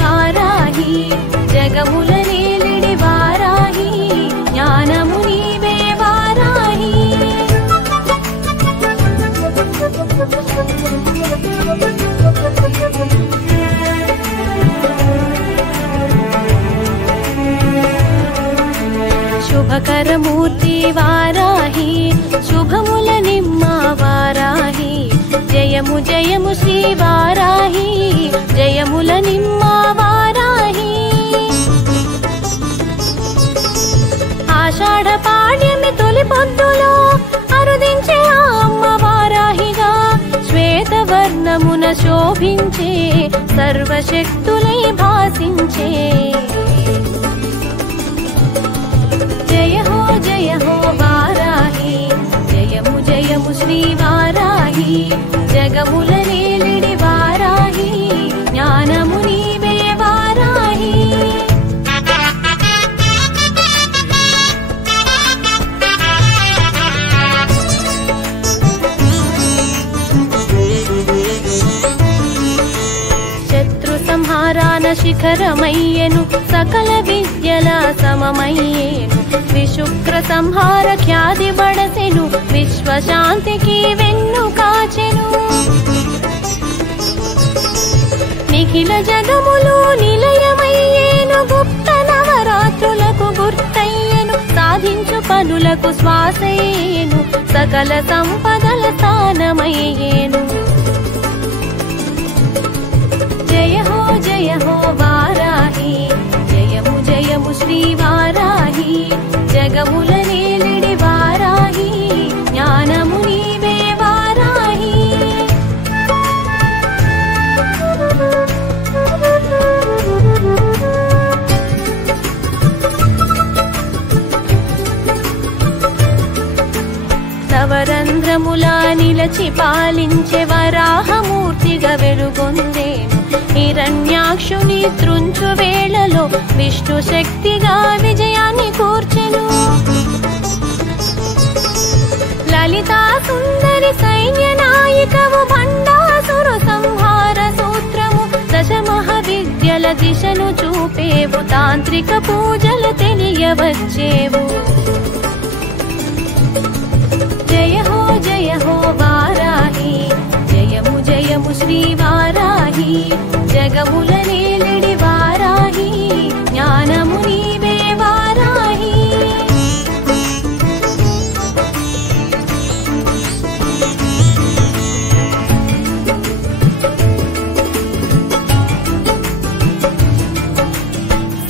వారాహి జగముల నేలిడి వారాహి జ్ఞానము నీవే వారాహి శుభకరమూర్తి వారాహి శుభముల నిమ్మ వారాహి జయము జయము శ్రీ వారాహి జయముల నిమ్మ వారాహి ఆషాఢ పాడ్యమి తొలి పొద్దులో అరుదించే ఆ అమ్మ వారాహిగా శ్వేతవర్ణమున శోభించే సర్వశక్తులై భాసించే జయ హో వారాహి జయము జయము శ్రీ వారాహి జగముల నేలిడి వారాహి జ్ఞానము నీవే వారాహి శత్రు సంహారాన శిఖరమయ్యెను సకల విద్యల సమమయ్యేను విశుక్ర సంహార ఖ్యాతి బడసెను విశ్వశాంతికి వెన్ను కాచెను నిఖిల జగములు నిలయమయ్యేను గుప్త నవరాత్రులకు గుర్తయ్యెను సాధించు పనులకు శ్వాసయ్యేను సకల సంపదల స్థానమయ్యేను జయ హో వారాహి జయము జయము శ్రీ వారాహి జగముల నేలిడి వారాహి జ్ఞానము నీవే వారాహి సవరంధ్రములా నిలచి పాలించే వరాహమూర్తిగా వెలుగొందేను హిరణ్యాక్షుని త్రుంచు వేళలో విష్ణు శక్తిగా విజయాన్ని కూర్చెను లలితా సుందరి సైన్య నాయికవు భండాసుర సంహార సూత్రము దశ మహావిద్యల దిశను చూపేవు తాంత్రిక పూజలు తెలియవచ్చేవు జయ హో వారాహి జయము జయము శ్రీ వారాహి జగముల నేలిడి వారాహి జ్ఞానము నీవే వారాహి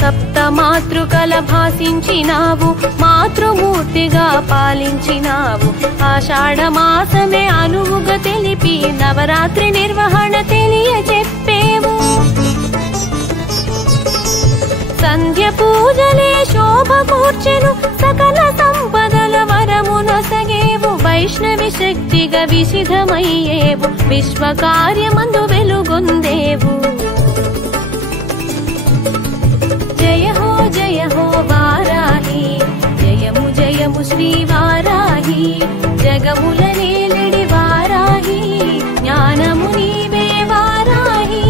సప్త మాతృకల భాసించినావు మాతృమూర్తిగా పాలించినావు ఆషాఢ మాసమే అనువుగా తెలిపి నవరాత్రి నిర్వహణ తెలియచెప్పేవు సంధ్య పూజలే శోభ కూర్చెను సకల సంపదల వరమునొసగేవు వైష్ణవి శక్తిగా విసిధమయ్యేవు విశ్వకార్యమందు వెలుగొందేవు జయ హో వారాహి జయము జయము శ్రీ వారాహి జగముల నేలిడి వారాహి జ్ఞానము నీవే వారాహి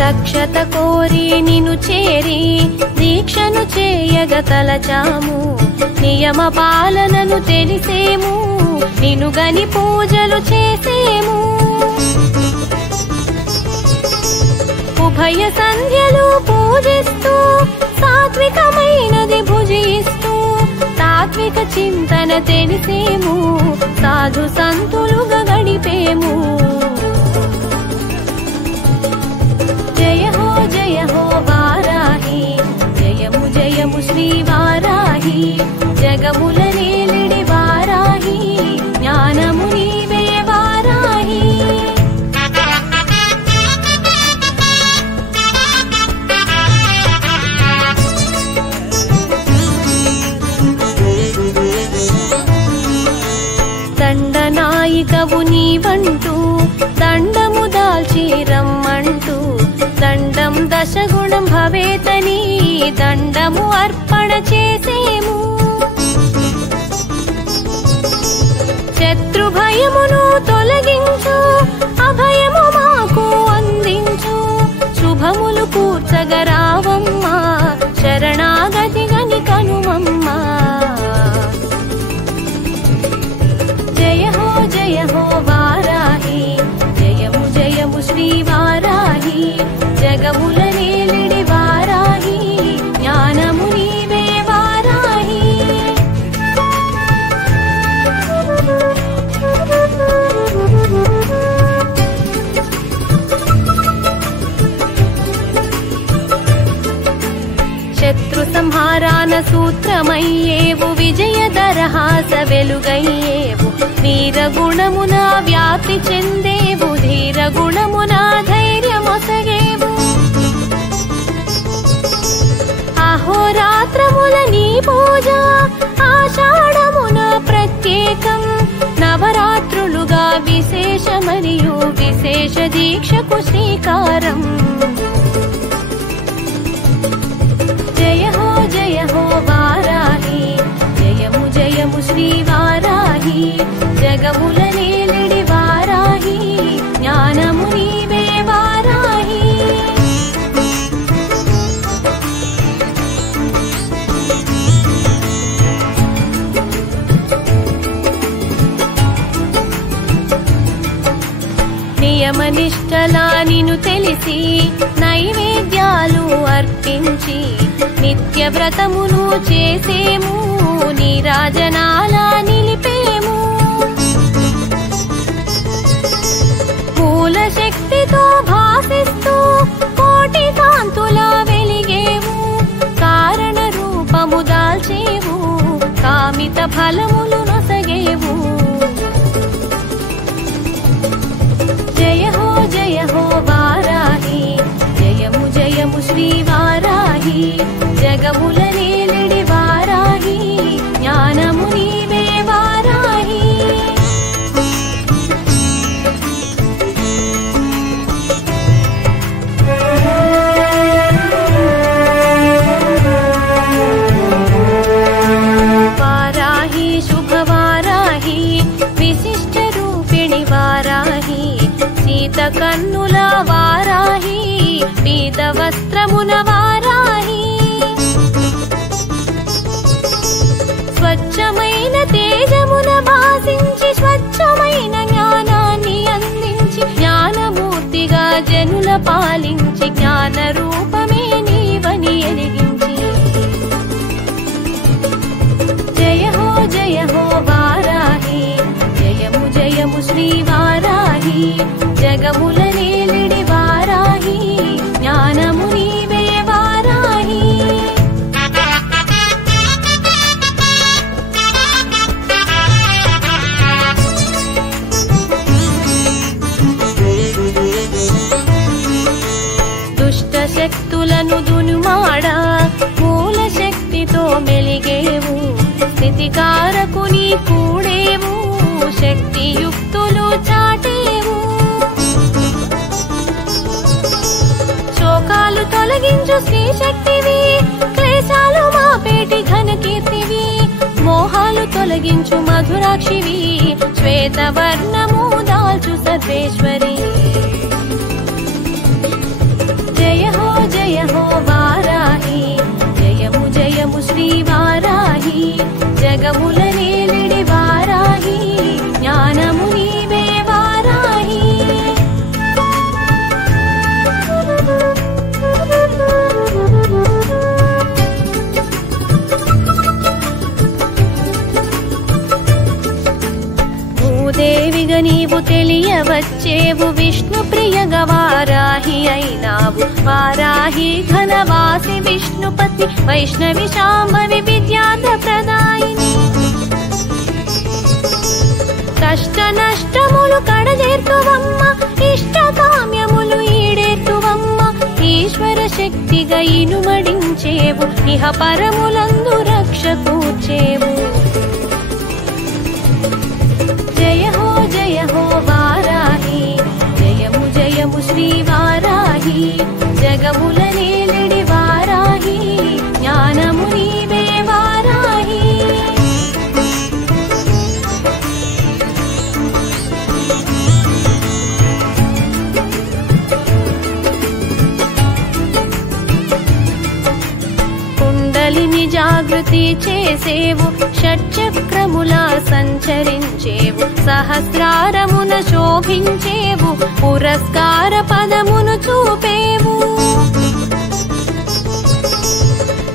దక్షత కోరి నిను చేరి దీక్షను చేయగ తలచాము నియమ పాలనను తెలిసేము నిను గని పూజలు చేసేము ఉభయ సంధ్యలు పూజిస్తూ సాత్వికమైనది భుజిస్తూ తాత్విక చింతన తెలిసేము సాధు సంతులుగా గడిపేము జయ హో వారాహి జయము జయము శ్రీ వారాహి జగముల నేలిడి వారాహి జ్ఞానము నీవే వారాహి దండనాయికవు నీవంటూ దండము దాల్చి రమ్మంటూ దండం దశగుణం భవేతని దండము అర్పణ చేసేము. శత్రు భయమును తొలగించు, అభయము మాకు అందించు. శుభములు కూర్చగరావమ్మా, శరణాగతి గని కనుమమ్మా. జయ హో వారాహి, జయము జయము శ్రీ వారాహి. జగముల నేలిడి వారాహి, జ్ఞానము నీవే వారాహి. శత్రు సంహారాన సూత్రమయ్యేవు, విజయదరహాస వెలుగయ్యేవు. వీరగుణమున వ్యాప్తి చెందేవు, ధీరగుణమున ధైర్యమొసగేవు. అహోరాత్రముల నీ పూజ ఆషాఢమున ప్రత్యేకం. నవరాత్రులుగా విశేష మరియు విశేష దీక్షకు శ్రీకారం. జయ హో వారాహి, జయము జయము శ్రీ వారాహి. జగముల నేలిడి వారాహి, జ్ఞానము నీవే వారాహి. నియమనిష్టలా నిన్ను తెలిసి నైవేద్యాలు అర్పించి నిత్య వ్రతమును చేసేము, నీరాజనాల నిలిపేము. మూల శక్తితో భాసిస్తూ కోటి కాంతులా వెలిగేము. కారణ రూపము దాల్చేవు, కామిత ఫలములు నొసగేవు. జయ హో వారాహి, జయము జయము శ్రీ వారాహి. జగముల నేలిడి వారాహి, జ్ఞానము నీవే వారాహి. వారాహి శుభవారాహి, విశిష్ట రూపిణి వారాహి. సీత కన్నుల వారాహి, పీత వస్త్రమున వారాహి. స్వచ్ఛమైన తేజమున భాసించి స్వచ్ఛమైన జ్ఞానాన్ని అందించి జ్ఞానమూర్తిగా జనుల పాలించి జ్ఞాన రూపమే నీవని ఎరిగించి. జయ హో వారాహి, జయము జయము శ్రీ వారాహి. జగముల నేలిడి వారాహి, జ్ఞానము నీవే వారాహి. దుష్ట శక్తులను దునుమాడ మూల శక్తితో మెలిగేవు. స్థితికారకుని కూడేవు, శక్తియుక్తులు చాటేవు. శోకాలు తొలగించు శ్రీ శక్తివి, క్లేశాలు మాపేటి ఘన కీర్తివి. మోహాలు తొలగించు మధురాక్షివి, శ్వేతవర్ణము దాల్చు సర్వేశ్వరి. జయ హో వారాహి, జయము జయము శ్రీ వారాహి. జగముల నేలిడి వారాహి, జ్ఞానము నీవే వారాహి. భూదేవిగా నీవు తెలియవచ్చేవు, విష్ణు ప్రియగా వారాహి అయినావు. వారాహి ఘనవాసి విష్ణుపతి, వైష్ణవి శాంభవి విద్యార్థ ప్రదాయిని. కష్ట నష్టములు కడజేర్తువమ్మ, ఇష్ట కామ్యములు ఈడేర్తువమ్మ. ఈశ్వర శక్తిగా ఇనుమడించేవు, ఇహ పరములందు రక్ష కూర్చేవు. జయ హో వారాహి, జయము జయము శ్రీ వారాహి. జగముల నేలడి వారాహి జ్ఞానము నీవే వారాహి కుండలిని జాగృతి చేసేవు షట్చక్రములా సంచరించేవు సహస్రారమున శోభించేవు పురస్కార పదమును చూపేవు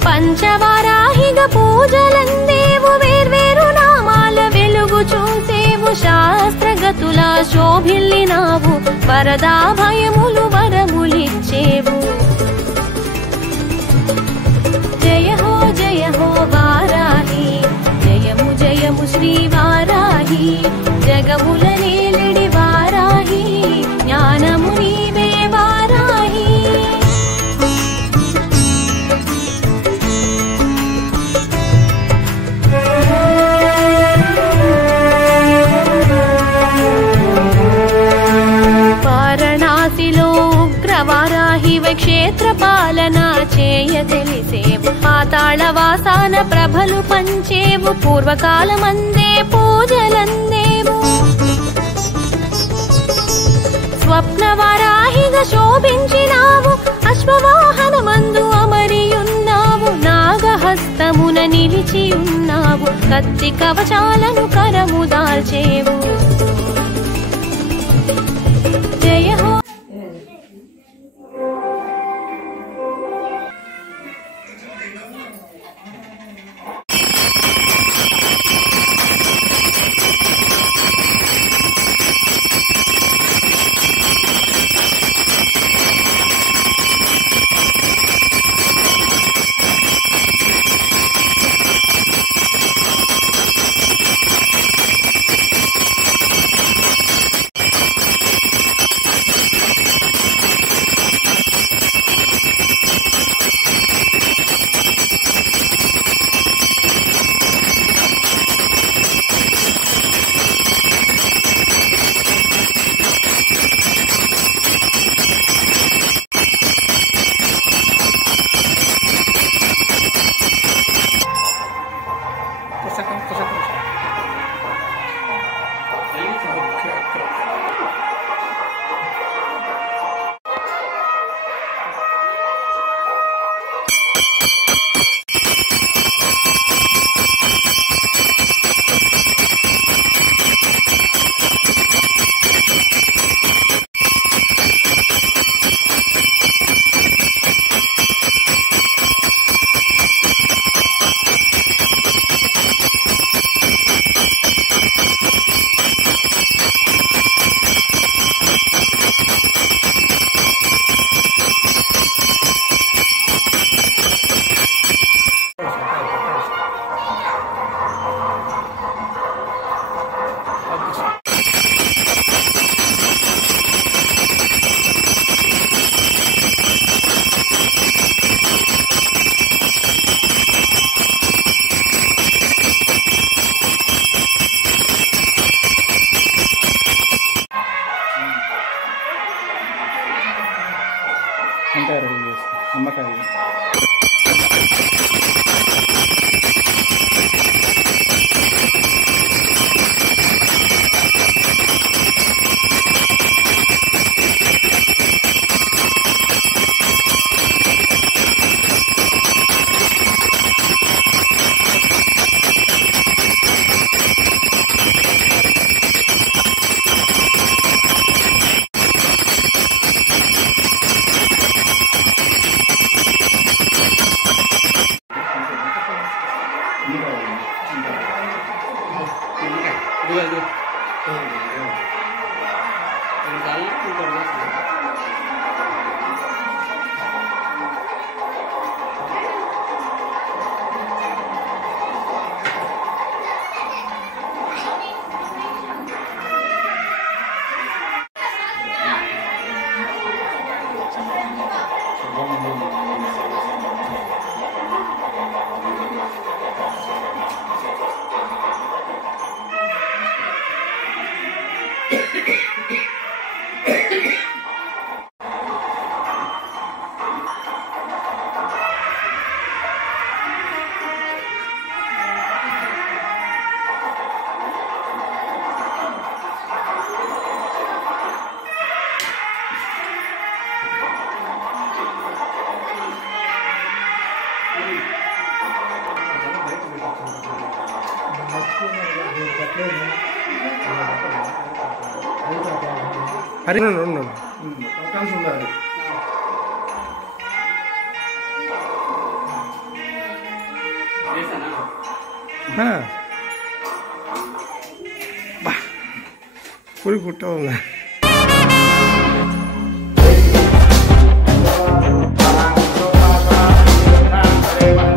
పంచవారాహిగా పూజలందేవు వేర్వేరు నామాల వెలుగు చూసేవు శాస్త్రగతులా శోభిల్లినావు వరదా భయములు వరములిచ్చేవు జయ హో వారాహి జయము జయము శ్రీ వారాహి జగముల నేలడి వారాహి జ్ఞానము నీవే వారాహి వారణాసిలో ఉగ్రవారాహివై క్షేత్ర పాలన చేయ తెలిసేవు పాతాళ వాసాన ప్రభలు పంచేవు పూర్వకాలమందే పూజలందేవు స్వప్నవారాహిగా శోభించినావు అశ్వవాహనమందు అమరియున్నావు నాగహస్తమున నిలిచియున్నావు కత్తి కవచాలను కరము దాల్చేవు జయ హో నిమ్మకాయ అరే ఉండు కలిసి ఉండాలి. పూరి కుట్ట ఉందా Hare